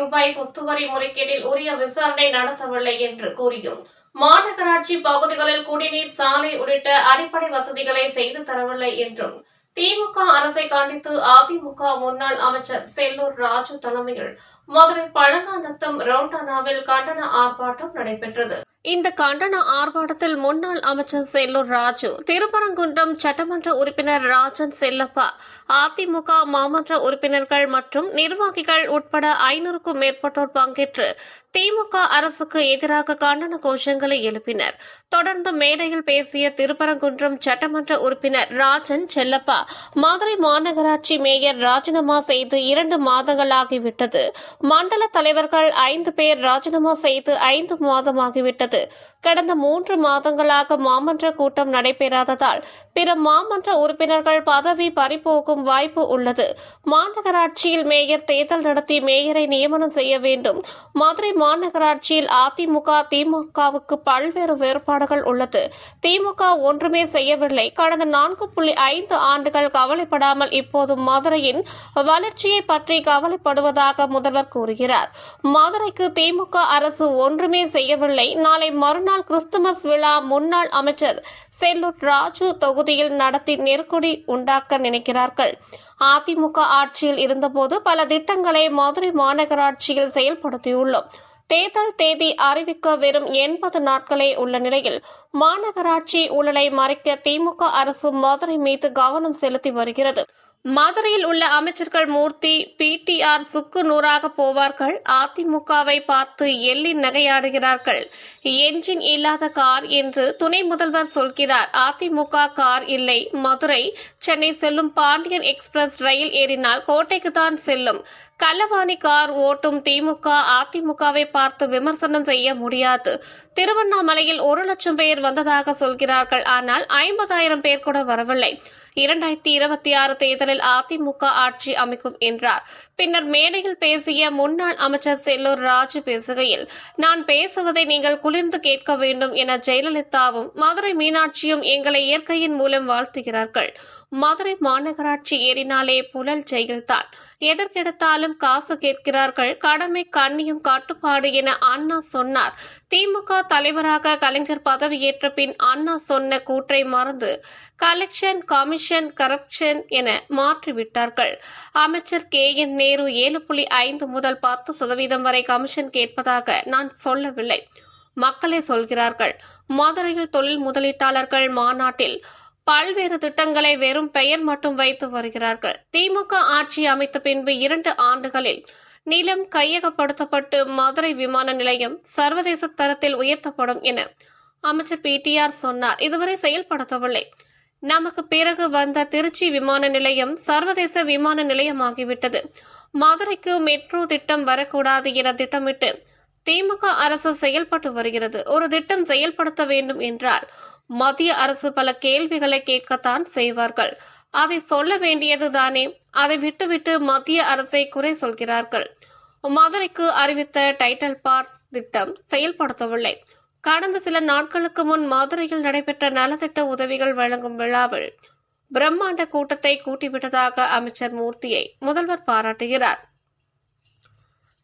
ரூபாய் சொத்து வரி முறைகேட்டில் உரிய விசாரணை நடத்தவில்லை என்று கூறியும் மாநகராட்சி பகுதிகளில் குடிநீர், சாலை உள்ளிட்ட அடிப்படை வசதிகளை செய்து தரவில்லை என்றும் திமுக அரசை கண்டித்து அதிமுக முன்னாள் அமைச்சர் செல்லூர் ராஜு தலைமையில் மதுரை பழங்காநத்தம் ரவுண்டானாவில் கண்டன ஆர்ப்பாட்டம் நடைபெற்றது. இந்த கண்டன ஆர்ப்பாட்டத்தில் முன்னாள் அமைச்சர் செல்லூர் ராஜு, திருப்பரங்குன்றம் சட்டமன்ற உறுப்பினர் ராஜன் செல்லப்பா, அதிமுக மாமன்ற உறுப்பினர்கள் மற்றும் நிர்வாகிகள் உட்பட 500க்கும் மேற்பட்டோர் பங்கேற்று திமுக அரசுக்கு எதிராக கண்டன கோஷங்களை எழுப்பினர். தொடர்ந்து மேடையில் பேசிய திருப்பரங்குன்றம் சட்டமன்ற உறுப்பினர் ராஜன் செல்லப்பா, மதுரை மாநகராட்சி மேயர் ராஜினாமா செய்து 2 மாதங்களாகிவிட்டது. மண்டல தலைவர்கள் 5 பேர் ராஜினாமா செய்து 5 மாதமாகிவிட்டது. கடந்த 3 மாதங்களாக மாமன்ற கூட்டம் நடைபெறாததால் பிற மாமன்ற உறுப்பினர்கள் பதவி பறிபோகும் வாய்ப்பு உள்ளது. மாநகராட்சியில் மேயர் தேர்தல் நடத்தி மேயரை நியமனம் செய்ய வேண்டும். மதுரை மாநகராட்சியில் அதிமுக திமுகவுக்கு பல்வேறு வேறுபாடுகள் உள்ளது. திமுக ஒன்றுமே செய்யவில்லை. கடந்த 4.5 ஆண்டுகள் கவலைப்படாமல் இப்போது மதுரையின் வளர்ச்சியை பற்றி கவலைப்படுவதாக முதல்வர் கூறுகிறார். மதுரைக்கு திமுக அரசு ஒன்றுமே செய்யவில்லை. நாளை மறுநாள் கிறிஸ்துமஸ் விழா முன்னாள் அமைச்சர் செல்லூர் ராஜு தொகுதியில் நடத்தி நெருக்கடி உண்டாக்க நினைக்கிறார்கள். அதிமுக ஆட்சியில் இருந்தபோது பல திட்டங்களை மதுரை மாநகராட்சியில் செயல்படுத்தியுள்ளோம். தேர்தல் தேதி அறிவிக்க வெறும் 80 நாட்களே உள்ள நிலையில் மாநகராட்சி ஊழலை மறைக்க திமுக அரசு மதுரை மீது கவனம் செலுத்தி வருகிறது. மதுரையில் உள்ள அமைச்சர்கள் மூர்த்தி, பிடிஆர் சுக்கு நூறாக போவார்கள். அதிமுகவை பார்த்து எள்ளி நகையாடுகிறார்கள். என்ஜின் இல்லாத கார் என்று துணை முதல்வர் சொல்கிறார். அதிமுக கார் இல்லை. மதுரை சென்னை செல்லும் பாண்டியன் எக்ஸ்பிரஸ் ரயில் ஏறினால் கோட்டைக்கு தான் செல்லும். கள்ளவாணி கார் ஓட்டும் திமுக அதிமுகவை பார்த்து விமர்சனம் செய்ய முடியாது. திருவண்ணாமலையில் 1 லட்சம் பேர் வந்ததாக சொல்கிறார்கள். ஆனால் 50,000 பேர் கூட வரவில்லை. 2026 தேர்தலில் அதிமுக ஆட்சி அமைக்கும் என்றார். பின்னர் மேடையில் பேசிய முன்னாள் அமைச்சர் செல்லூர் ராஜு பேசுகையில், நான் பேசுவதை நீங்கள் குளிர்ந்து கேட்க வேண்டும் என ஜெயலலிதாவும் மதுரை மீனாட்சியும் எங்களை இயற்கையின் மூலம் வாழ்த்துகிறார்கள். மதுரை மாநகராட்சி ஏறினாலே புழல் ஜெயில்தான். எதற்கெடுத்தாலும் காசு கேட்கிறார்கள். கடமை, கண்ணியம், கட்டுப்பாடு என அண்ணா சொன்னார். திமுக தலைவராக கலைஞர் பதவியேற்ற பின் அண்ணா சொன்ன கூற்றை மறந்து கலெக்ஷன், கமிஷன், கரப்ஷன் என மாற்றிவிட்டார்கள். அமைச்சர் KN நேரு 7.5 முதல் 10% வரை கமிஷன் கேட்பதாக நான் சொல்லவில்லை. மக்களே சொல்கிறார்கள். மதுரையில் தொழில் முதலீட்டாளர்கள் மாநாட்டில் பல்வேறு திட்டங்களை வெறும் பெயர் மட்டும் வைத்து வருகிறார்கள். திமுக ஆட்சி அமைத்த பின்பு 2 ஆண்டுகளில் நிலம் கையகப்படுத்தப்பட்டு மதுரை விமான நிலையம் சர்வதேச தரத்தில் உயர்த்தப்படும் என அமைச்சர் PTR சொன்னார். இதுவரை செயல்படுத்தவில்லை. நமக்கு பிறகு வந்த திருச்சி விமான நிலையம் சர்வதேச விமான நிலையமாகிவிட்டது. மதுரைக்கு மெட்ரோ திட்டம் வரக்கூடாது என திட்டமிட்டு திமுக அரசு செயல்பட்டு வருகிறது. ஒரு திட்டம் செயல்படுத்த வேண்டும் என்றால் மத்திய அரசு பல கேள்விகளை கேட்கத்தான் செய்வார்கள். அதை சொல்ல வேண்டியதுதானே. அதை விட்டுவிட்டு மத்திய அரசை குறை சொல்கிறார்கள். மதுரைக்கு அறிவித்த டைட்டில் பார்க் திட்டம் செயல்படுத்தவில்லை. கடந்த சில நாட்களுக்கு முன் மதுரையில் நடைபெற்ற நலத்திட்ட உதவிகள் வழங்கும் விழாவில் பிரம்மாண்ட கூட்டத்தை கூட்டிவிட்டதாக அமைச்சர் மூர்த்தியை முதல்வர் பாராட்டுகிறார்.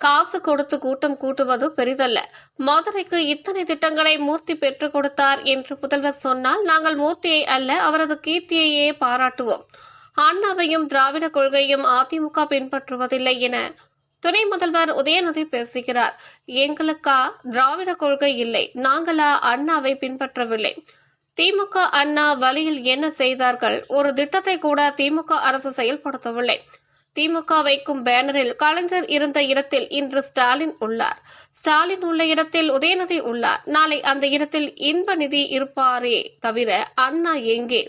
காசு கொடுத்து கூட்டம் கூட்டுவது பெரிதல்ல. மதுரைக்கு இத்தனை திட்டங்களை மூர்த்தி பெற்றுக் கொடுத்தார் என்று முதல்வர் சொன்னால் நாங்கள் மூர்த்தியை அல்ல அவரது கீர்த்தியையே பாராட்டுவோம். அண்ணாவையும் திராவிட கொள்கையும் அதிமுக பின்பற்றுவதில்லை என துணை முதல்வர் உதயநிதி பேசுகிறார். எங்களுக்கா திராவிட கொள்கை இல்லை, நாங்களா அண்ணாவை பின்பற்றவில்லை. திமுக அண்ணா வழியில் என்ன செய்தார்கள்? ஒரு திட்டத்தை கூட திமுக அரசு செயல்படுத்தவில்லை. திமுக வைக்கும் பேனரில் கலைஞர் இருந்த இடத்தில் இன்று ஸ்டாலின் உள்ளார். ஸ்டாலின் உள்ள இடத்தில் உதயநிதி உள்ளார். நாளை அந்த இடத்தில் இன்பநிதி இருப்பாரே தவிர அண்ணா எங்கே?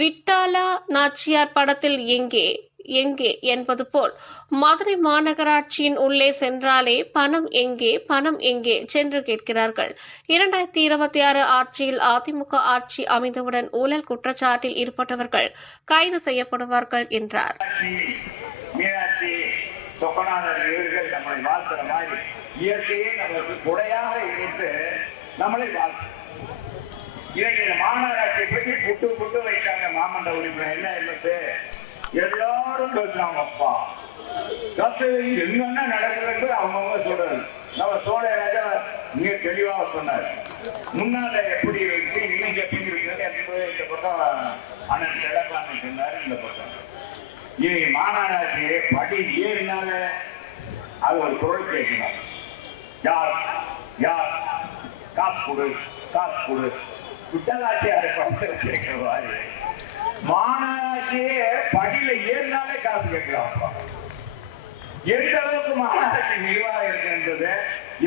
விட்டாலா நாச்சியார் படத்தில் எங்கே எங்கே என்பது போல் மதுரை மாநகராட்சியின் உள்ளே சென்றாலே பணம் எங்கே பணம் எங்கே சென்று கேட்கிறார்கள். 2026 ஆட்சியில் அதிமுக ஆட்சி அமைந்தவுடன் ஊழல் குற்றச்சாட்டில் ஈடுபட்டவர்கள் கைது செய்யப்படுவார்கள் என்றார். மாநகராட்சியை பற்றி புட்டு புட்டு வைத்தாங்க மாமன்ற உறுப்பினர். என்ன எல்லாரும் பேசுறாங்கப்பா. என்னன்னா நடக்குது அவங்க சொல்றாரு. நம்ம சோழராஜா மிக தெளிவாக சொன்னார். முன்னால எப்படி இருந்துச்சு இன்னைக்கு எப்படி இருக்கிறது என்பது இந்த பக்கம் அண்ணன் செல்லப்பான்னு சொன்னாரு. இந்த பக்கம் இனி மாநகராட்சி படி ஏறினால அது ஒரு குரல் கேட்கணும். யார் யார் காசு கொடு காசு கொடு விட்டலாட்சியாரை கேட்கிறவாரு. மாநகராட்சியே படியில ஏறினாலே காசு கேட்கிறாங்க. எந்த அளவுக்கு மாநகராட்சி நிர்வாகம் இருக்கு என்பது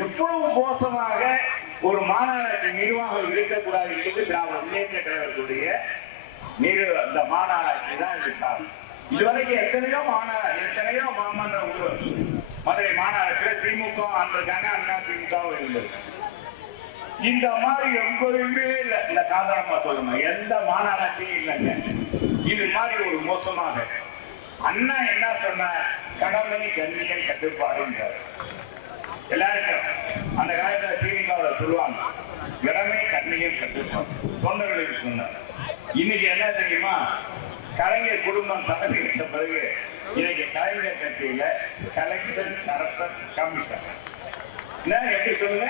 எவ்வளவு மோசமாக ஒரு மாநகராட்சி நிர்வாகம் இருக்கக்கூடாது என்பது திராவிட முன்னேற்ற கழகத்துடைய அந்த மாநகராட்சி தான் இருக்காங்க. இதுவரைக்கும் எத்தனையோ மாமன்ற மதுரை மாநகராட்சியில் திமுக இருக்காங்க, அண்ணா திமுகவும் இருந்தது. இந்த மாதிரி எங்கேயுமே இல்லை. இந்த காந்தரமா சொல்லணும் எந்த மாநகராட்சியும் இல்லைங்க. இது மாதிரி ஒரு மோசமாக அண்ணா என்ன சொன்ன கடமை கண்ணியம் கட்டுப்பாடுன்றார். எல்லாருக்கும் அந்த காலத்துல திமுக சொல்லுவாங்க கடமை கண்ணியம் கட்டுப்பாடு தொண்டர்களுக்கு சொன்னார். இன்னைக்கு என்ன தெரியுமா, கலைஞர் குடும்பம் தலைமையிட்ட பிறகு இன்னைக்கு கலைஞர் கட்சியில கலெக்ஷன் கரப்ஷன் கமிஷன் எப்படி சொல்லுங்க,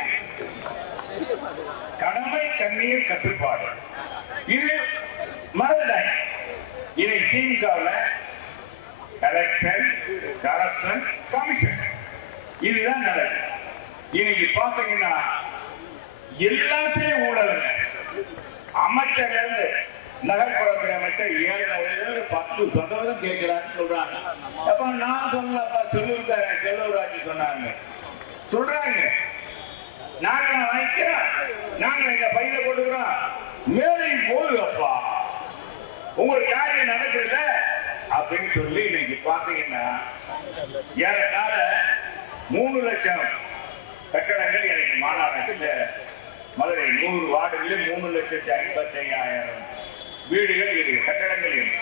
கடமை கண்ணியம் கட்டுப்பாடு. இது மறந்தாங்க. இன்னைக்கு திமுகவில் எலெக்ஷன் கரப்ஷன் கமிஷன் இதுதான் நடக்கும். இன்னைக்கு பாத்தீங்கன்னா எல்லாத்தையும் ஊழல். அமைச்சர் இருந்து நகர்ப்புறத்துறை அமைச்சர் 7-10% கேட்கிறான்னு சொல்றாங்க. அப்ப நான் சொல்லப்பா செல்லூராஜி சொன்னாங்க சொல்றாங்க நாங்க வாங்கிக்கிறோம், நாங்க எங்க பையில போட்டுக்கிறோம், மேலே போடுங்கப்பா உங்களுக்கு காரியம் நடக்குதுல அப்படின்னு சொல்லி இன்னைக்கு பாத்தீங்கன்னா ஏறத்தாழ 3 லட்சம் கட்டடங்கள் எனக்கு மாநகராட்சி இந்த மதுரை 100 வார்டுகளில் 3,55,000 வீடுகள் இருக்கு, கட்டடங்கள் இருக்கு.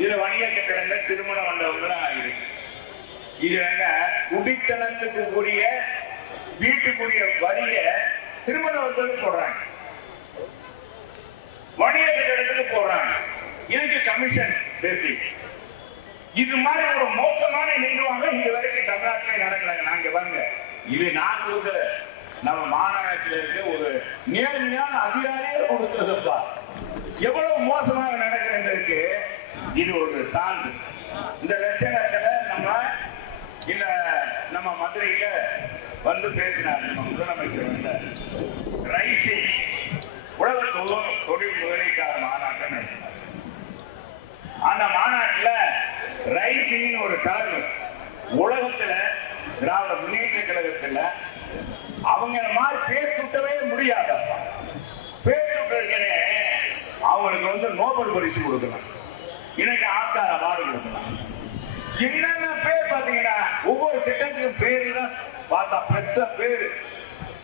இதுல வணிக கட்டடங்கள் திருமண மண்டபங்கள் இருக்கு. இது குடித்தனத்துக்கு கூடிய வீட்டுக்குரிய வரிய திருமண மண்டபத்துக்கு போடுறாங்க, வணிக கட்டடத்துக்கு போடுறாங்க. இதுக்கு கமிஷன் பேசி இது மாதிரி ஒரு மோசமான நிர்வாகம் இது வரைக்கும் தமிழ்நாட்டிலே நடக்கல. நாங்க பாருங்க, இது நாங்க நம்ம மாநகராட்சியில இருக்க ஒரு நேர்மையான அதிகாரியே கொடுக்கிறதுப்பா. எவ்வளவு மோசமாக நடக்கிறதுக்கு இது ஒரு சான்று. இந்த லட்சணத்துல நம்ம மதுரையில வந்து பேசினார் நம்ம முதலமைச்சர் வந்து ரைசி உலக தொழில் முதலீட்டாள மாநாட்டை நடத்தினார். அந்த மாநாட்டுல ரைசின்னு ஒரு டர்ம் உலகத்துல திராவிட முன்னேற்ற கழகத்துல அவங்க மாதிரி பேர் சுட்டவே முடியாதப்பா. பேர் சுட்டே அவங்களுக்கு வந்து நோபல் பரிசு கொடுக்கலாம், இன்னைக்கு ஆஸ்கார் அவார்டு கொடுக்கலாம். என்னென்ன பேர் பாத்தீங்கன்னா ஒவ்வொரு திட்டத்துக்கும் பேரு தான் பார்த்தா பெற்ற பேரு.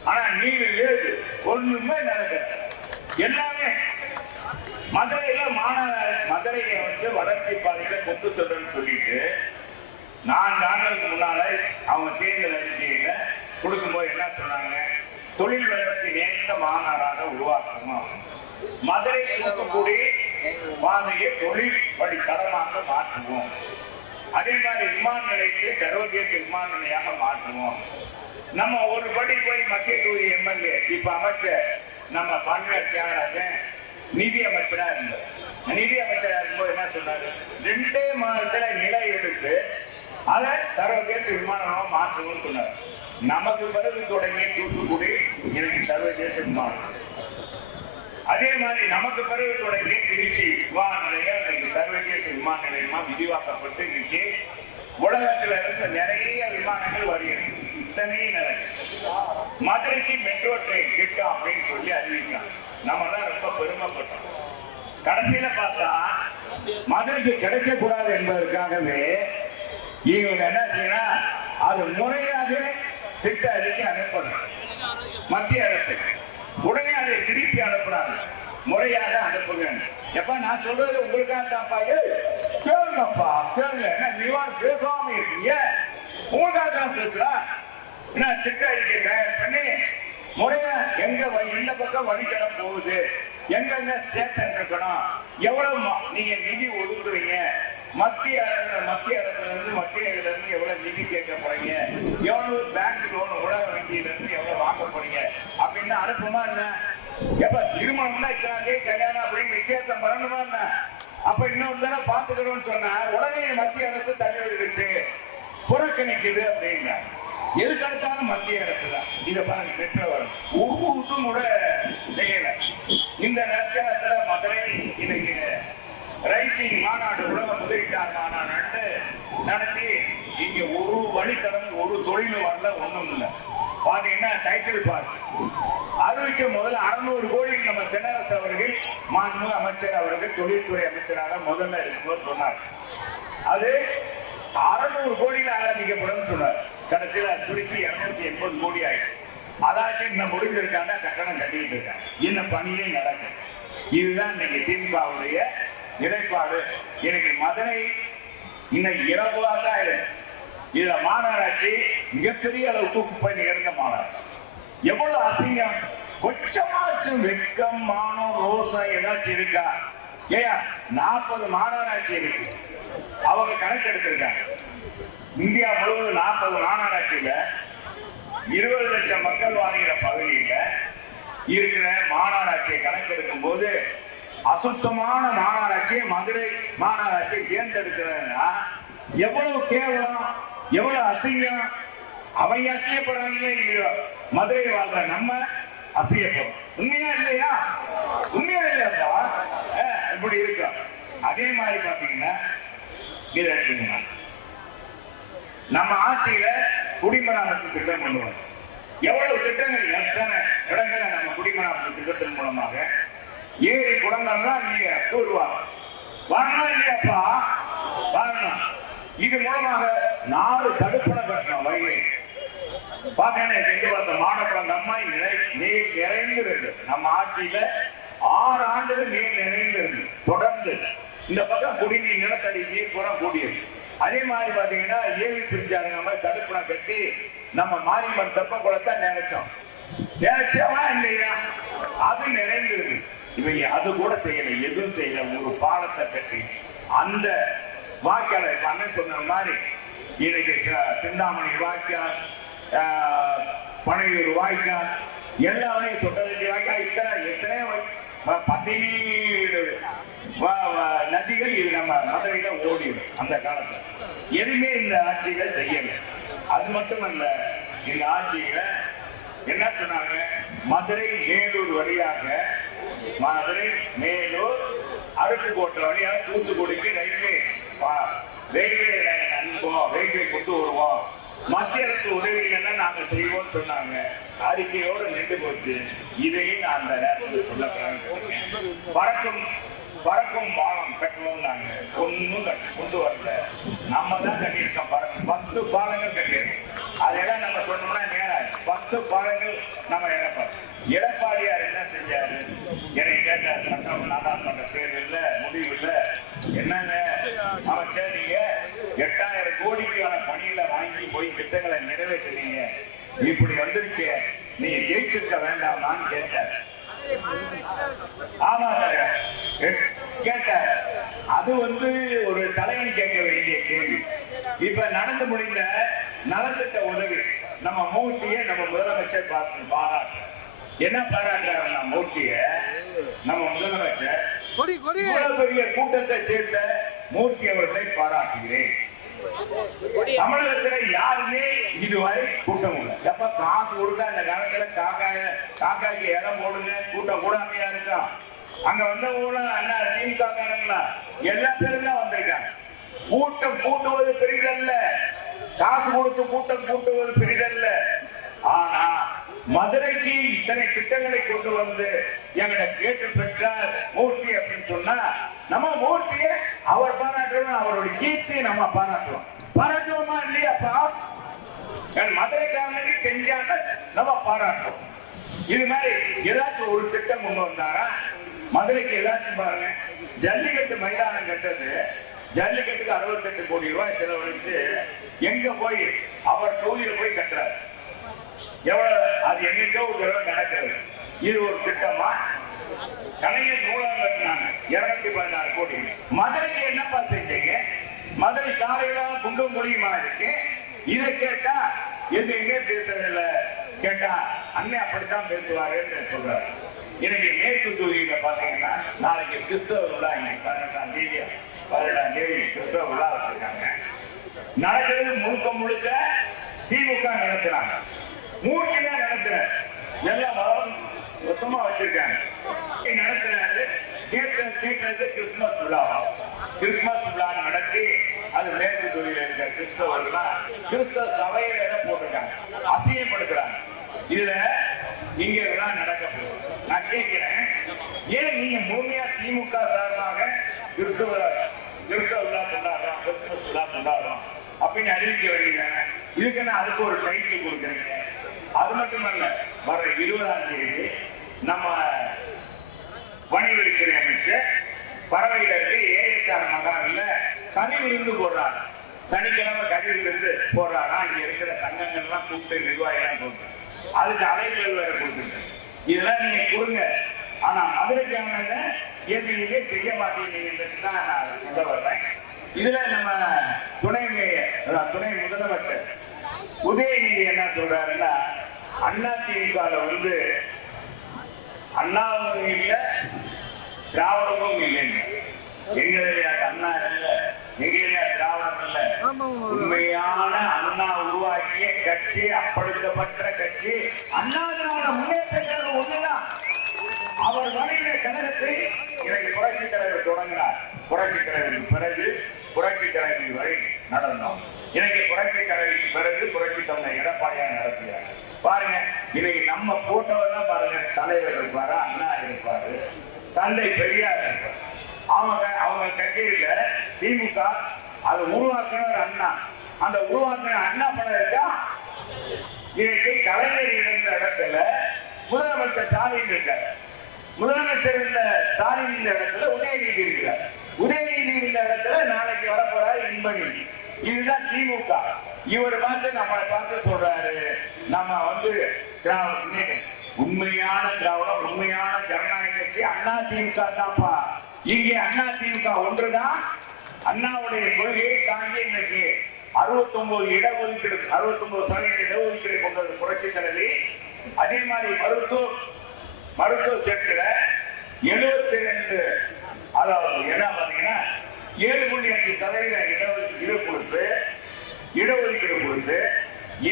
ஆனா நீங்க வேறு ஒண்ணுமே நடக்க எல்லாமே மதுரையில மதுரையை வந்து வளர்ச்சி பாதையில கொண்டு சொல்றேன்னு சொல்லிட்டு 4 ஆண்டுகளுக்கு முன்னால அவங்க தேர்தல் அறிக்கையில கொடுக்கும்போது என்ன சொன்னாங்க, தொழில் வளர்ச்சி நேர்ந்த மாநகராக உருவாக்கணும், மதுரை தூத்துக்குடி பாதையை தொழில் வழி தரமாக மாற்றுவோம், அதே மாதிரி விமான நிலையத்தை சர்வதேச விமான நிலையாக மாற்றுவோம். நம்ம ஒரு படி போய் மத்திய தொகுதி எம்எல்ஏ இப்ப அமைச்சர் நம்ம பன்வேல் தியாகராஜன் நிதி அமைச்சரா இருந்தார். நிதி அமைச்சரா இருக்கும்போது என்ன சொன்னாரு, 2 மாதத்துல நிலை எடுத்து அதை சர்வதேச விமானமாக மாற்றணும்னு சொன்னார். நமக்கு பிறகு தொடங்கி தூத்துக்குடி எனக்கு சர்வதேச விமானம், அதே மாதிரி நமக்கு பிறகு தொடங்கி திருச்சி விமான நிலையம் இன்னைக்கு சர்வதேச விமான நிலையமா விரிவாக்கப்பட்டு இன்னைக்கு உலகத்துல இருந்து நிறைய விமானங்கள் வருகிறது. இத்தனையும் நடக்குது. மதுரைக்கு மெட்ரோ ட்ரெயின் திட்டம் அப்படின்னு சொல்லி அறிவிக்கலாம். நம்ம தான் ரொம்ப பெருமைப்பட்டோம். கடைசியில பார்த்தா மதுரைக்கு கிடைக்க கூடாது என்பதற்காகவே இவங்க என்ன செய்யணும், அது முறையாக திட்ட அறிக்கை அனுப்பணும் மத்திய அரசுக்கு. உடனே அதை திருப்பி அனுப்புறாங்க, முறையாக அனுப்புங்க. எப்ப நான் சொல்றது உங்களுக்காக தான்ப்பா, கேளுங்கப்பா கேளுங்க. என்ன நிவாரணம் பேசாம இருக்கீங்க, உங்களுக்காக தான் பேசுறா. என்ன திட்ட அறிக்கை தயார் பண்ணி முறையா எங்க இந்த பக்கம் வழித்தடம் போகுது, எங்க ஸ்டேஷன் இருக்கணும், எவ்வளவு நீங்க நிதி ஒதுக்குறீங்க, மத்திய அரசுல இருந்து எவ்வளவு புறக்கணிக்குது அப்படின்னா எதுக்கடுத்தாலும் மத்திய அரசு தான் இதை பாருங்க பெற்றவர் ஒவ்வொன்றும் கூட செய்யல. இந்த நேரத்துல மதுரை இன்னைக்கு ரைசிங் மாநாடு உலக முதலீட்டாளர் மாநாடு நடத்தி இங்க ஒரு வழித்தடம் ஒரு தொழில் வரல, ஒண்ணும் இல்லை. பாத்தீங்கன்னா டைட்டில் பார்க் அறிவிச்ச முதல்ல 600 கோடி நம்ம தென்னரசு அவர்கள் மாண்பு அமைச்சர் அவர்கள் தொழில்துறை அமைச்சராக முதல்ல இருக்கும்போது சொன்னார். அது 600 கோடியில ஆரம்பிக்கப்படும் சொன்னார். கடைசியில் துடிப்பு 280 கோடி ஆயிடுச்சு. அதாச்சும் இன்னும் முடிஞ்சிருக்காங்க, கட்டணம் கட்டிட்டு இருக்காங்க, இன்னும் பணியே நடக்கும். இதுதான் இன்னைக்கு திமுகவுடைய நிலைப்பாடு. இன்னைக்கு மதுரை இன்னைக்கு 20 தான் இருக்கு. இதுல மாநகராட்சி மிகப்பெரிய அளவுக்கு குப்பை நிகழ்ந்த மாநகராட்சி. எவ்வளவு அசிங்கம்! கொஞ்சமாச்சும் வெட்கம், மானம், ரோசம் ஏதாச்சும் இருக்கா? ஏயா 40 மாநகராட்சி இருக்கு, அவங்க கணக்கு எடுத்திருக்காங்க. இந்தியா முழுவதும் 40 மாநகராட்சியில 20 லட்சம் மக்கள் வாழ்கிற பகுதியில இருக்கிற மாநகராட்சியை கணக்கெடுக்கும் போது அசுத்தமான மாநகராட்சியை மதுரை மாநகராட்சியை தேர்ந்தெடுக்கிறதுனா எவ்வளவு கேவலம், எவ்வளவு அசிங்கம்! அவங்க அசியப்படுறாங்களே இல்லையோ, மதுரை வாழ்ற நம்ம அசியப்படும். உண்மையா இல்லையா? உண்மையா இல்லையாப்பா? இப்படி இருக்கு. அதே மாதிரி பாத்தீங்கன்னா இதை எடுத்துக்கோங்க, நம்ம ஆட்சியில குடிமராமத்து திட்டம் பண்ணுவோம். எவ்வளவு திட்டங்கள், எத்தனை இடங்களை நம்ம குடிமராமத்து திட்டத்தின் மூலமாக ஏரி குளங்கள்லாம் நீங்க தூர்வாங்க. வரணும் இல்லையாப்பா? வரணும். இது மூலமாக 4 தடுப்பணை கட்டணும். வைகை பாத்தீங்கன்னா மானக்குளம் நம்மாய் நீர் நிறைந்திருக்கு. நம்ம ஆட்சியில 6 ஆண்டுகள் நீர் நிறைந்திருக்கு. தொடர்ந்து இந்த பக்கம் குடிநீர் நிலத்தடி நீர் புறம் கூடியது. அதே மாதிரி பாத்தீங்கன்னா ஏவி பிரிச்சாங்க, தடுப்பணை கட்டி நம்ம மாரியம்மன் தெப்ப குளத்தை நிறைச்சோம். நிறைச்சவா இல்லையா? அது நிறைந்திருக்கு. இவங்க அது கூட செய்யல, எதுவும் செய்யல. ஒரு பாலத்தை கட்டி அந்த வாய்க்கால அண்ணன் சொன்ன மாதிரி இன்னைக்கு சிந்தாமணி வாய்க்கால், பனையூர் வாய்க்கால், எல்லாமே சொட்டதட்டி வாய்க்கால், எத்தனையோ 17 நதிகள் இது நம்ம மதுரையில ஓடிடும். அந்த காலத்துல எதுவுமே இந்த ஆட்சியில செய்யல. அது மட்டுமல்ல, இந்த ஆட்சியில என்ன சொன்னாங்க, மதுரை மேலூர் வழியாக, மதுரை மேலூர் அருப்புக்கோட்டை வழியாக தூத்துக்குடிக்கு ரயில்வே அனுப்புவோம், ரயில்வே கொண்டு வருவோம், மத்திய அரசு உதவிகள் நாங்க செய்வோம் சொன்னாங்க. அறிக்கையோடு நின்று போச்சு. இதையும் நான் அந்த நேரத்தில் சொல்ல பறக்கும் பாலம் கட்டுவோம். நாங்க ஒன்னும் கொண்டு வரல, நம்ம தான் கட்டியிருக்கோம். பறக்கும் 10 பாலங்கள் கட்டியிருக்கோம். அதெல்லாம் நம்ம சொன்னோம்னா நேரம் 10 பாலங்கள் நம்ம இழப்போம். எடப்பாடியார் என்ன செஞ்சாரு? என்னை கேட்டார், சட்டம் நாடாளுமன்ற தேர்தல்ல முடிவுல என்னங்க அமைச்சர், நீங்க 8000 கோடிக்கான பணிகளை வாங்கி போய் திட்டங்களை நிறைவேற்றினீங்க, இப்படி வந்துருச்சு, நீங்க ஜெயிச்சிருக்க வேண்டாமான்னு கேட்டார். ஆமா கேட்டார். அது ஒரு தலைவன் கேட்க வேண்டிய கேள்வி. இப்ப நடந்து முடிந்த நலத்திட்ட உதவி நம்ம மூர்த்தியை நம்ம முதலமைச்சர் பாராட்டு. என்ன பாராட்டுறாரு? மூர்த்திய நம்ம முதலமைச்சர் பெரிய கூட்டத்தை சேர்ந்த மூர்த்தி அவர்களை பாராட்டுகிறேன். தமிழகத்துல யாருமே இதுவரை கூட்டம் இல்லை. எப்ப காசு கொடுத்தா இந்த காலத்துல காக்காய்க்கு இடம் போடுங்க, கூட்டம் கூடாமையா இருக்கா? அங்க வந்தவங்க அண்ணா திமுக காரங்களா எல்லா பேரும் தான் வந்திருக்காங்க. கூட்டம் கூட்டுவது பெரிதல்ல, காசு கொடுத்து கூட்டம் கூட்டுவது பெரிதல்ல. ஆனா மதுரைக்கு இத்தனை திட்டங்களை கொண்டு வந்து எங்களை கேட்டு பெற்றார் மூர்த்தி அப்படின்னு சொன்னா, நம்ம மூர்த்திய அவர் பாராட்டுவோம், அவருடைய கீர்த்தியை நம்ம பாராட்டுவோம். பாராட்டுவோமா இல்லையாப்பா? மதுரைக்காரனுக்கு செஞ்சாங்க, நம்ம பாராட்டுவோம். இது மாதிரி ஏதாச்சும் ஒரு திட்டம் கொண்டு வந்தாரா? மதுரைக்கு ஏதாச்சும் பாருங்க, ஜல்லிக்கட்டு மைதானம் கட்டது, ஜல்லிக்கட்டுக்கு 68 கோடி ரூபாய் செலவழிச்சு எங்க போய் அவர் தொகுதியில் போய் கட்டுறாரு. எவ்வளவு? அது எங்கேயோ ஒரு தடவை நடக்கிறது. இது ஒரு திட்டமா? கலைஞர் நூலகம் கட்டினாங்க 216 கோடி. மதுரைக்கு என்னப்பா செஞ்சீங்க? மதுரை சாலையெல்லாம் குண்டும் குழியுமா இருக்கு. இதை கேட்டா எதுவுமே பேசுறதில்லை. கேட்டா அண்ணன் அப்படித்தான் பேசுவாருன்னு சொல்றாரு. இன்னைக்கு மேற்கு தொகுதியில பாத்தீங்கன்னா நாளைக்கு கிறிஸ்தவ விழா, இன்னைக்கு 18ஆம் தேதி கிறிஸ்தவ விழா வச்சிருக்காங்க. நடக்கிறது முழுக்க முழுக்க திமுக நடத்துறாங்க. மூர்த்தி தான் நடத்துற எல்லாம் வருஷமா வச்சிருக்காங்க. நடத்துறாரு கேட்கறது கிறிஸ்துமஸ் விழாவா? கிறிஸ்துமஸ் விழா நடத்தி அது மேற்கு தொழில இருக்கிற கிறிஸ்தவர்கள் கிறிஸ்தவ சபையில போட்டிருக்காங்க, அசிங்கப்படுத்துறாங்க. இதுல இங்க விழா நடக்க போகுது. நான் கேட்கிறேன், ஏன் நீங்க முழுமையா திமுக சார்பாக கிறிஸ்தவ விழா கொண்டாடுறோம், கிறிஸ்துமஸ் விழா கொண்டாடுறோம் அப்படின்னு அறிவிக்க வேண்டியதாங்க? இதுக்குன்னு அதுக்கு ஒரு டைட்டில் கொடுக்குறீங்க. அது மட்டுமல்ல, வர 20ஆம் தேதி நம்ம வணிகத்துறை அமைச்சர் பறவையில இருக்கு ஏஎஸ்ஆர் மகான்ல கழிவிருந்து போடுறாங்க. சனிக்கிழமை கழிவிருந்து போடுறாங்க. இங்க இருக்கிற சங்கங்கள்லாம் கூப்பிட்டு நிர்வாகிலாம் கூப்பிட்டு அதுக்கு அழைப்புகள் வேற கொடுத்துருக்கு. இதெல்லாம் நீங்க கொடுங்க. ஆனா மதுரைக்கான ஏற்கனவே செய்ய மாட்டீங்கன்னு தான் நான் சொல்ல வர்றேன். இதுல நம்ம துணை முதலமைச்சர் உதயநிதி என்ன சொல்றாருன்னா, அதிமுக வந்து அண்ணாவும் இல்லை திராவிடமும் இல்லைங்க. எங்க அண்ணா இல்ல, எங்க திராவிடம் இல்ல. உண்மையான அண்ணா உருவாக்கிய கட்சி, அப்படிப்பட்ட கட்சி அண்ணா திராவிட முன்னேற்ற கழகம் ஒண்ணுதான். அவர் வணிக கழகத்தை எனக்கு புரட்சி தலைவர் தொடங்கினார். புரட்சி தலைவருக்கு பிறகு புரட்சி தலைவர் வரை நடந்தோம். இன்னைக்கு புரட்சி தலைவருக்கு பிறகு புரட்சி தலைவர் எடப்பாடியாக நடத்துகிறார். பாருங்க, இன்னைக்கு நம்ம போட்டோதான் பாருங்க. தலைவர் இருப்பாரு, அண்ணா இருப்பாரு, தந்தை பெரியார் இருப்பார். அவங்க கட்சியில திமுக அதை உருவாக்கினவர் அண்ணா. அந்த உருவாக்கின அண்ணா படம் இருக்கா? இன்னைக்கு கலைஞர் இருந்த இடத்துல முதலமைச்சர் ஸ்டாலின் இருக்காரு. முதலமைச்சர் இந்த ஸ்டாலின் இந்த இடத்துல உதயநிதி இருக்கிறார். உதயநிதி இந்த இடத்துல நாளைக்கு வரப்போறாரு இன்பநிதி. இதுதான் திமுக. இவர் பார்த்து நம்மளை பார்த்து சொல்றாரு, நம்ம வந்து உண்மையான திராவிடம், உண்மையான ஜனநாயக கட்சி அண்ணா திமுக தான்ப்பா. இங்கே அண்ணா திமுக ஒன்றுதான். அண்ணாவுடைய கொள்கையை தாண்டி இன்னைக்கு 69 இடஒதுக்கீடு, 69% இடஒதுக்கீடு கொண்டது புரட்சி தலைவி. அதே மாதிரி மருத்துவ சேர்க்கிற 72, அதாவது என்ன பாத்தீங்கன்னா 7.5% இடஒதுக்கீடு கொடுத்து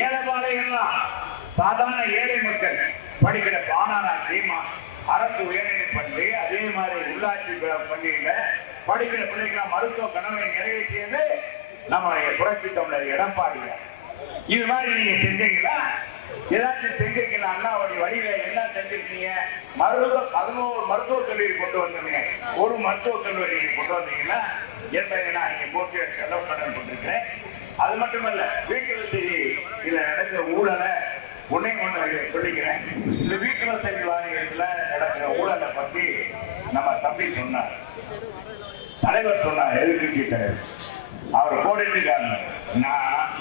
ஏழைபாளையெல்லாம் சாதாரண ஏழை மக்கள் படிக்கிற பானாராட்சி, அரசு உயர்நிலைப் பள்ளி, அதே மாதிரி உள்ளாட்சி பள்ளியில படிக்கிற பிள்ளைக்கெல்லாம் மருத்துவ கனவை நிறைவேற்றியது நம்முடைய புரட்சி தமிழர் எடப்பாடியார். இது மாதிரி நீங்க செஞ்சீங்களா? ஏதாச்சும் செஞ்சிருக்கீங்களா? அண்ணாவுடைய வழியில என்ன செஞ்சிருக்கீங்க? 11 மருத்துவக் கல்லூரி கொண்டு வந்தீங்க. ஒரு மருத்துவக் கல்லூரி கொண்டு வந்தீங்கன்னா என்பதை நான் இங்க போட்டு செலவு கடன் கொண்டிருக்கிறேன். அது மட்டுமல்ல, வீட்டு வசதி இதுல நடக்கிற ஊழலை ஒன்னே சொல்லிக்கிறேன். இந்த வீட்டு வசதி வாரியத்துல நடக்கிற ஊழலை பத்தி நம்ம தம்பி சொன்னார், தலைவர் சொன்னார், எதிர்கட்சி தலைவர். அவர் போட்டுக்காங்க. நான்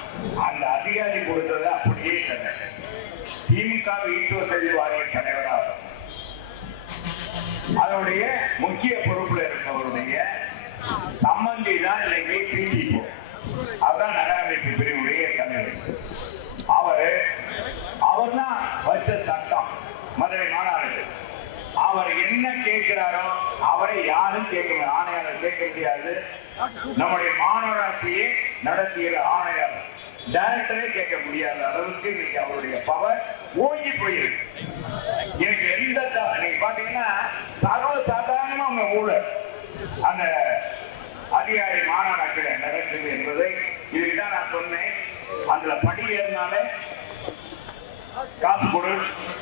அந்த அதிகாரி கொடுத்ததை அப்படியே சொன்னேன். திமுக வீட்டு வசதி வாரிய தலைவராக அதனுடைய முக்கிய பொறுப்புல இருக்கவருடைய சம்பந்தி தான் இன்னைக்கு பிடிஓ. அவர்தான் நகரமைப்பு பிரிவுடைய தலைவர். அவர் தான் வச்ச சட்டம் மதுரை மாநகருக்கு. அவர் என்ன கேட்கிறாரோ அவரை யாரும் கேட்க முடியாது, ஆணையாளர் கேட்க முடியாது. நம்முடைய மாநகராட்சியை நடத்திய ஆணையாளர் டைரக்டரே கேட்க முடியாத அளவுக்கு இன்னைக்கு அவருடைய பவர் ஓங்கி போயிருக்கு. எனக்கு எந்த நீங்க பாத்தீங்கன்னா சர்வ சாதாரணமா அவங்க ஊழல் அந்த அதிகாரி மாநகராட்சியில நடக்குது என்பதை இதுதான் நான் சொன்னேன். அதுல படி ஏறினாலே காசு கொடு,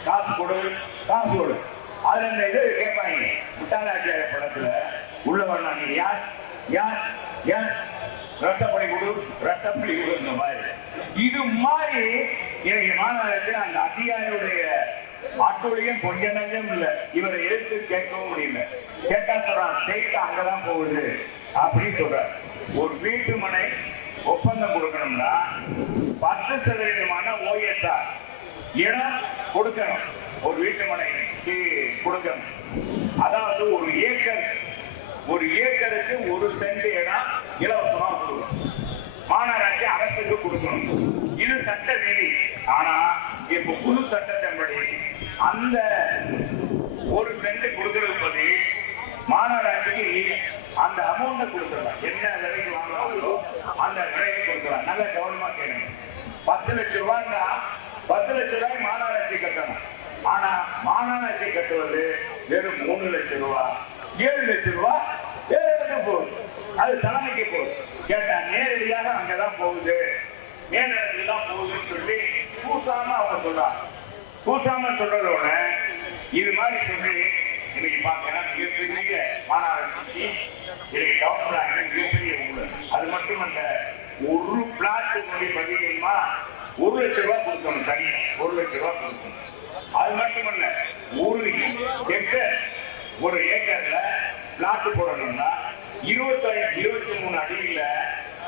காசு கொடு, காசு கொடு. அதுல இந்த இது கேட்பாங்க. முட்டாளாச்சாரிய படத்துல உள்ளவன் நீ யார் யார் யார் ரத்தப்படி கொடு, ரத்தப்படி கொடு. இந்த மாதிரி இது மாதிரி இன்னைக்கு மாநகராட்சி அந்த அதிகாரியுடைய ஆட்டோடையும் கொஞ்ச நஞ்சம் இல்லை. இவரை எடுத்து கேட்கவும் முடியல. கேட்டா சொல்றான் ஸ்டேட் அங்கதான் போகுது அப்படின்னு சொல்றாரு. ஒரு வீட்டு மனை ஒப்பந்தம் கொடுக்கணும்னா 10% OSR இடம் கொடுக்கணும். ஒரு வீட்டு மனைக்கு கொடுக்கணும். அதாவது ஒரு ஏக்கருக்கு 1 சென்ட் இடம் இலவசமா கொடுக்கணும். மாநகராட்சி அரசுக்கு கொடுக்கணும். இது சட்ட விதி. ஆனா இப்ப புது சட்டத்தின்படி அந்த 1 சென்ட் கொடுக்கிறது படி மாநகராட்சிக்கு அந்த அமௌண்ட் கொடுத்துடலாம். என்ன விலைக்கு வாங்கலாமோ அந்த விலையை கொடுத்துடலாம். கொடுக்கலாம். நல்ல கவனமா கேளுங்க. 10 லட்சம் ரூபாய்னா 10 லட்சம் ரூபாய் மாநகராட்சி கட்டணும். ஆனா மாநகராட்சி கட்டுவது வெறும் 3 லட்சம் ரூபாய், 7 லட்சம் ரூபாய் வேற இடத்துக்கு போகுது. அது தலைமைக்கு போகுது. கேட்டா நேரடியாக அங்கதான் போகுது, மேலிடத்துக்கு தான் போகுதுன்னு சொல்லி கூசாம அவங்க சொல்றாங்க. கூசாம சொல்றதோட இது மாதிரி சொல்லி இன்னைக்கு பாத்தீங்கன்னா மிகப்பெரிய மாநகராட்சி, இன்னைக்கு டவுன் பிளான் மிகப்பெரிய ஊழல். அது மட்டுமல்ல, ஒரு பிளாட் கொண்டு பதிகமா 1 லட்சம் ரூபாய் கொடுக்கணும், தனியா 1 லட்சம் ரூபாய் கொடுக்கணும். அது மட்டுமல்ல, ஒரு ஏக்கர்ல பிளாட் போடணும்னா 23 அடியில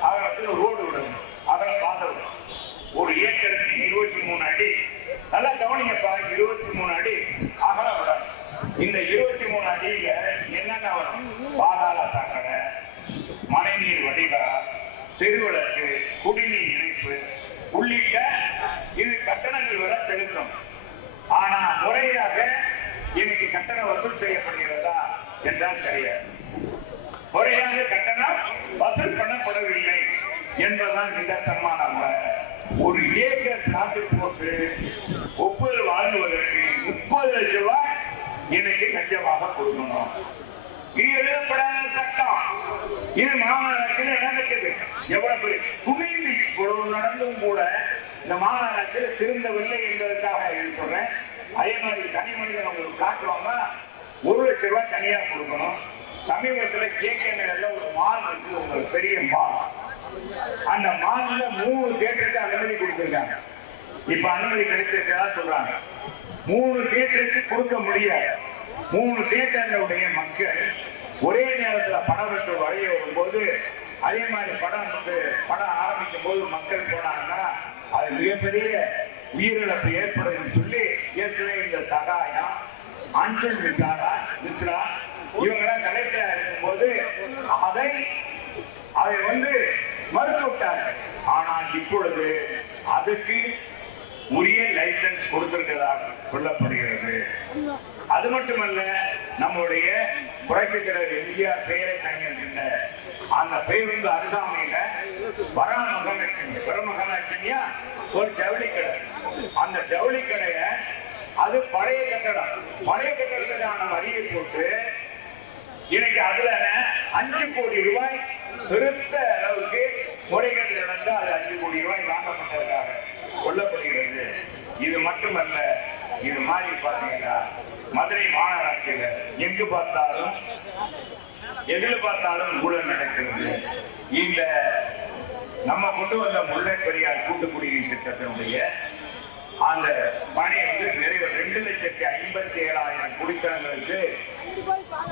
அவங்களுக்கு ரோடு விடணும், அதெல்லாம் பார்த்து ஒரு ஏக்கருக்கு 23 அடி. நல்லா கவனிங்கப்பா, 23 அடி அகலம் விடணும். இந்த 23 அடியில என்னென்ன வரும்? பாதாள சாக்கடை, மழைநீர் வடிகால், தெருவிளக்கு, குடிநீர் இணைப்பு உள்ளிட்ட இது கட்டணங்கள் வர செலுத்தும். ஆனா முறையாக இன்னைக்கு கட்டணம் வசூல் செய்யப்படுகிறதா என்றால் கிடையாது. முறையாக கட்டணம் வசூல் பண்ணப்படவில்லை என்பதுதான் நிதர்சனமான உண்மை. ஒரு ஏக்கர் நாட்டு போட்டு ஒப்புதல் வாங்குவதற்கு 30 லட்சம் ரூபாய் இன்னைக்கு லஞ்சமாக கொடுக்கணும். இது எழுதப்படாத சட்டம். இது மாநகராட்சியில் நடக்குது. எவ்வளவு குமிழ்ச்சி நடந்தும் கூட இந்த மாநகராட்சியில் திருந்தவில்லை என்பதற்காக சொல்றேன். அதே மாதிரி தனி மனிதன் உங்களுக்கு காட்டுவாங்க, 1 லட்சம் ரூபாய் தனியா கொடுக்கணும். சமீபத்தில் கேட்க ஒரு மால் இருக்கு, உங்களுக்கு பெரிய மால். அந்த மால்ல 3 தியேட்டருக்கு அனுமதி கொடுத்திருக்காங்க. இப்ப அனுமதி கிடைச்சிருக்கா சொல்றாங்க. 3 தியேட்டருக்கு கொடுக்க முடியாது. 3 தியேட்டர்களுடைய மக்கள் ஒரே நேரத்தில் படம் விட்டு வரைய வரும்போது, அதே மாதிரி படம் ஆரம்பிக்கும் போது மக்கள் போனாங்கன்னா அது மிகப்பெரிய உயிரிழப்பு ஏற்படும் சொல்லி ஏற்கனவே இந்த சகாயம், அன்சல் மிஸ்ரா இவங்கெல்லாம் கலெக்டரா இருக்கும் போது அதை மறுத்து விட்டார்கள். ஆனால் இப்பொழுது அதுக்கு உரிய லைசன்ஸ் கொடுத்திருக்கிறதாக சொல்லப்படுகிறது. அது மட்டுமல்ல, நம்முடைய புரட்சித் தலைவர் எம்ஜிஆர் பெயரை தங்கியிருந்த அந்த பெயர் அருகாமையில வரமகனாட்சியா ஒரு ஜவுளி கடை. அந்த ஜவுளி கடைய அது பழைய கட்டடம். பழைய கட்டடத்துக்கான வரியை போட்டு இன்னைக்கு அதுல 5 கோடி ரூபாய் பெருத்த அளவுக்கு முறைகள் நடந்து அது 5 கோடி ரூபாய் வாங்கப்பட்டதாக சொல்லப்படுகிறது. இது மட்டுமல்ல, இது மாதிரி பாத்தீங்கன்னா மதுரை மாநகராட்சியில எங்கு பார்த்தாலும் எதில் பார்த்தாலும் ஊழல் நடக்கிறது. இந்த நம்ம கொண்டு வந்த முல்லை பெரியார் கூட்டு குடிநீர் திட்டத்தினுடைய அந்த பணி நிறைவு 2,57,000 குடித்தனங்களுக்கு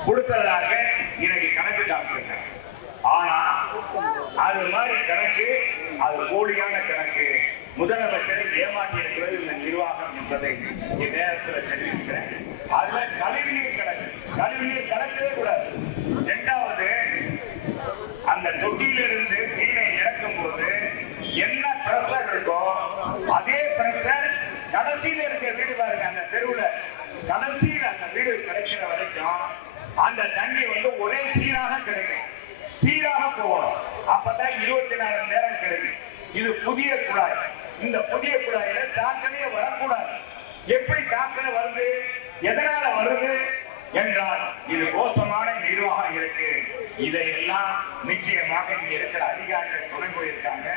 கொடுத்ததாக இன்னைக்கு கணக்கு காமிச்சிருக்காங்க. ஆனா அது மாதிரி கணக்கு, அது போலியான கணக்கு. முதலமைச்சரை ஏமாற்றி இருக்கிறது இந்த நிர்வாகம் என்பதை இந்நேரத்தில் தெரிவிக்கிறேன். அதுல கழிவுநீர் கணக்கவே கூடாது. 2வது, அந்த தொட்டியிலிருந்து கீழே இறக்கும் போது என்ன பிரஷர் இருக்கோ அதே பிரஷர் கடைசியில் இருக்க வீடு பாருங்க, அந்த தெருவுல கடைசியில் அந்த வீடு கிடைக்கிற வரைக்கும் அந்த தண்ணி ஒரே சீராக கிடைக்கும், சீராக போகணும். அப்பதான் 24 மணி நேரம் கிடைக்கும். இது புதிய குழாய். இந்த புதிய குழாயில சாக்கடையே வரக்கூடாது. எப்படி சாக்கடை வருது, எதனால வருது என்றால் இது மோசமான நிர்வாகம் இருக்கு. இதையெல்லாம் நிச்சயமாக இங்க இருக்கிற அதிகாரிகள் துணை போயிருக்காங்க.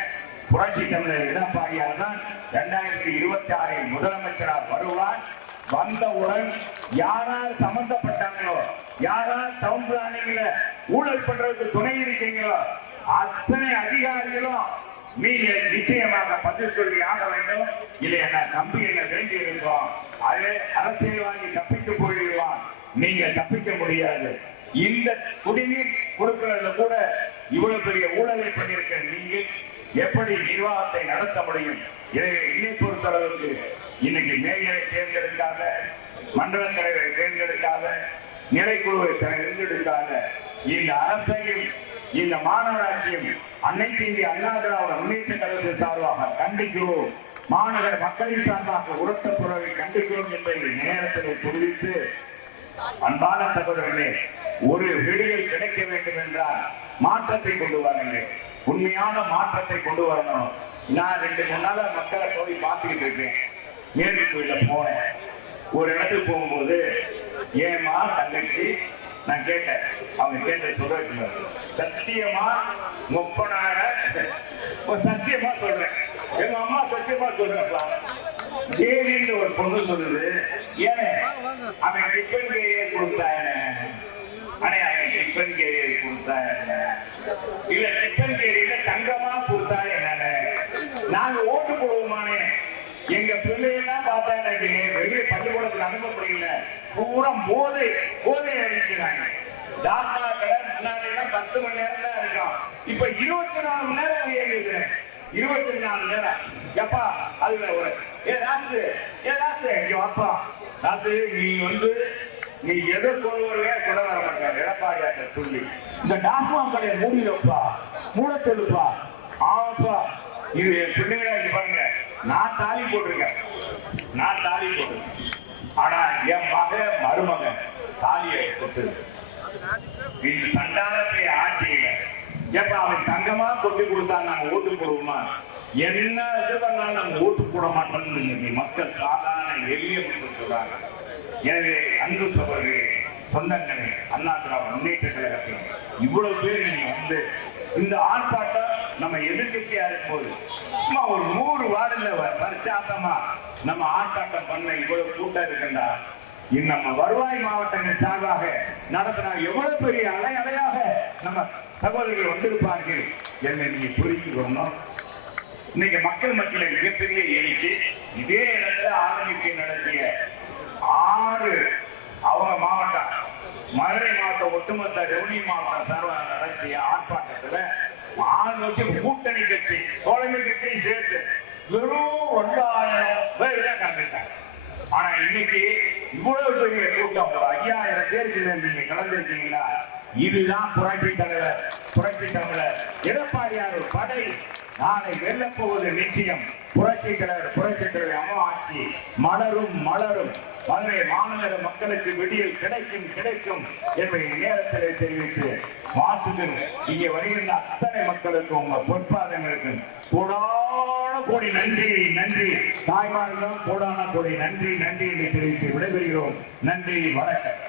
புரட்சி தமிழர் எடப்பாடியார் தான் 2026 முதலமைச்சராக வருவார். வந்தவுடன் யாரால் சம்பந்தப்பட்டாங்களோ, யாரால் டவுன் பிளானிங்ல ஊழல் பண்றதுக்கு துணை இருக்கீங்களோ அத்தனை அதிகாரிகளும் நீங்க நிச்சயமாக பதில் சொல்லி ஆக வேண்டும். இல்லையா தம்பி என்ன வேண்டி இருக்கோம், அதே அரசியல் வாங்கி தப்பித்து போயிடுவான். நீங்க தப்பிக்க முடியாது. இந்த குடிநீர் கொடுக்கிறதுல கூட இவ்வளவு பெரிய ஊழலை பண்ணிருக்க நீங்க எப்படி நிர்வாகத்தை நடத்த முடியும்? என்னை பொறுத்தளவுக்கு இன்னைக்கு மேயரை தேர்ந்தெடுக்காத, மண்டல தலைவரை தேர்ந்தெடுக்காத, நிலைக்குழுவை தேர்ந்தெடுக்காத இந்த அரசையும் இந்த மாநகராட்சியும் அனைத்து இந்திய அண்ணா திராவிட முன்னேற்ற கழகத்தின் சார்பாக கண்டிக்கிறோம். மாநகர மக்களின் சார்பாக உரத்த புறவை கண்டிக்கிறோம் என்பதை நேரத்தில் தெரிவித்து, அன்பான சகோதரர்களே, ஒரு விடுதலை கிடைக்க வேண்டும் என்றால் மாற்றத்தை கொண்டு வாருங்கள். உண்மையான மாற்றத்தை கொண்டு வரணும். நான் 2-3 நாளா மக்களை போய் பார்த்துக்கிட்டு இருக்கேன். மேற்கு கோயில போனேன். ஒரு இடத்துக்கு போகும்போது ஏமா தங்கச்சி நான் கேட்டேன். அவங்க கேட்ட சொல்ல சத்தியமா 30,000 சத்தியமா சொல்றேன். எங்க அம்மா சத்தியமா சொல்றப்பா தேவின்னு ஒரு பொண்ணு சொல்லுது. ஏன் அவன் டிஃபன் கேரியர் கொடுத்தாங்க. ஆனா அவன் டிஃபன் கேரியர் கொடுத்தாங்க இல்ல டிஃபன் கேரியர் தங்கமா கொடுத்தா என்ன நாங்க ஓட்டு போடுவோமானே. எங்க பிள்ளையெல்லாம் பார்த்தா எனக்கு வெளியே பள்ளிக்கூடத்துக்கு அனுப்ப முடியல. பூரா போதை அடிக்கிறாங்க. டாக்டர் முன்னாடி 10 மணி நேரம் தான் இருக்கான். இப்ப 24 மணி நேரம் இயங்குது. 24 நேரம் எப்பா அதுல ஒரு ராசு இங்க வாப்பா ராசு நீ எதை கொண்டு வருவே கொட வர மாட்டார் எடப்பாடியாட்ட சொல்லி இந்த டாக்டர் கடையை மூட சொல்லுப்பா. ஆமாப்பா இது என் பிள்ளைங்களா இங்க பாருங்க. நான் தாலி போட்டிருக்கேன். ஆனா என் மருமகன் தாலியை கொடுத்து இந்த சண்டாளத்தை ஆட்சியில எப்ப அவன் தங்கமா கொண்டு கொடுத்தா நாங்க ஓட்டு போடுவோமா? என்ன இது பண்ணாலும் நாங்க ஓட்டு போட மாட்டோம்னு மக்கள் சாதாரண எளிய மக்கள் சொல்றாங்க. எனவே அன்பு சகோதரர்களே, சொந்தங்களே, அண்ணா திராவிட முன்னேற்ற கழகத்தில் இவ்வளவு பேர் நீங்க இந்த ஆர்ப்பாட்டம் நம்ம எதிர்கட்சியா இருக்கும்போது சும்மா ஒரு 100 வார்டுல பரிச்சாத்தமா நம்ம ஆர்ப்பாட்டம் பண்ண இவ்வளவு கூட்டம் இருக்குண்டா நம்ம வருவாய் மாவட்டங்கள் சார்பாக நடத்தினா எவ்வளவு பெரிய அலையாக நம்ம சகோதரர்கள் வந்திருப்பார்கள் என்னை நீங்க புரிஞ்சுக்கணும். இன்னைக்கு மக்கள் மத்தியில் மிகப்பெரிய எழுச்சி. இதே இடத்துல ஆரம்பிச்சு நடத்திய 6 அவங்க மாவட்டம் மதுரை மாவட்டம் ஒட்டுமொத்த ரெவன்யூ மாவட்டம் சார்பாக நடத்திய ஆர்ப்பாட்டத்துல 6 லட்சம் கூட்டணி கட்சி தோழமை கட்சியும் சேர்த்து வெறும் 2,000 பேர் தான் கலந்துட்டாங்க. ஆனா இன்னைக்கு இவ்வளவு பெரிய கூட்டம் 5000 பேருக்கு நீங்க கலந்துருக்கீங்களா? இதுதான் புரட்சி தலைவர் எடப்பாடியார் படை நாளை வெல்ல போவது நிச்சயம். புரட்சி தலைவர் அம்மா ஆட்சி மலரும் மதுரை மாநகர மக்களுக்கு விடியல் கிடைக்கும் என்பதை நேரத்தில் தெரிவித்து வாழ்த்துக்கள். இங்கே வருகின்ற அத்தனை மக்களுக்கும் உங்க பொற்பாதங்களுக்கு கோடி நன்றி தாய்மார்களும் கோடான கோடி நன்றி என்று தெரிவித்து விடைபெறுகிறோம். நன்றி, வணக்கம்.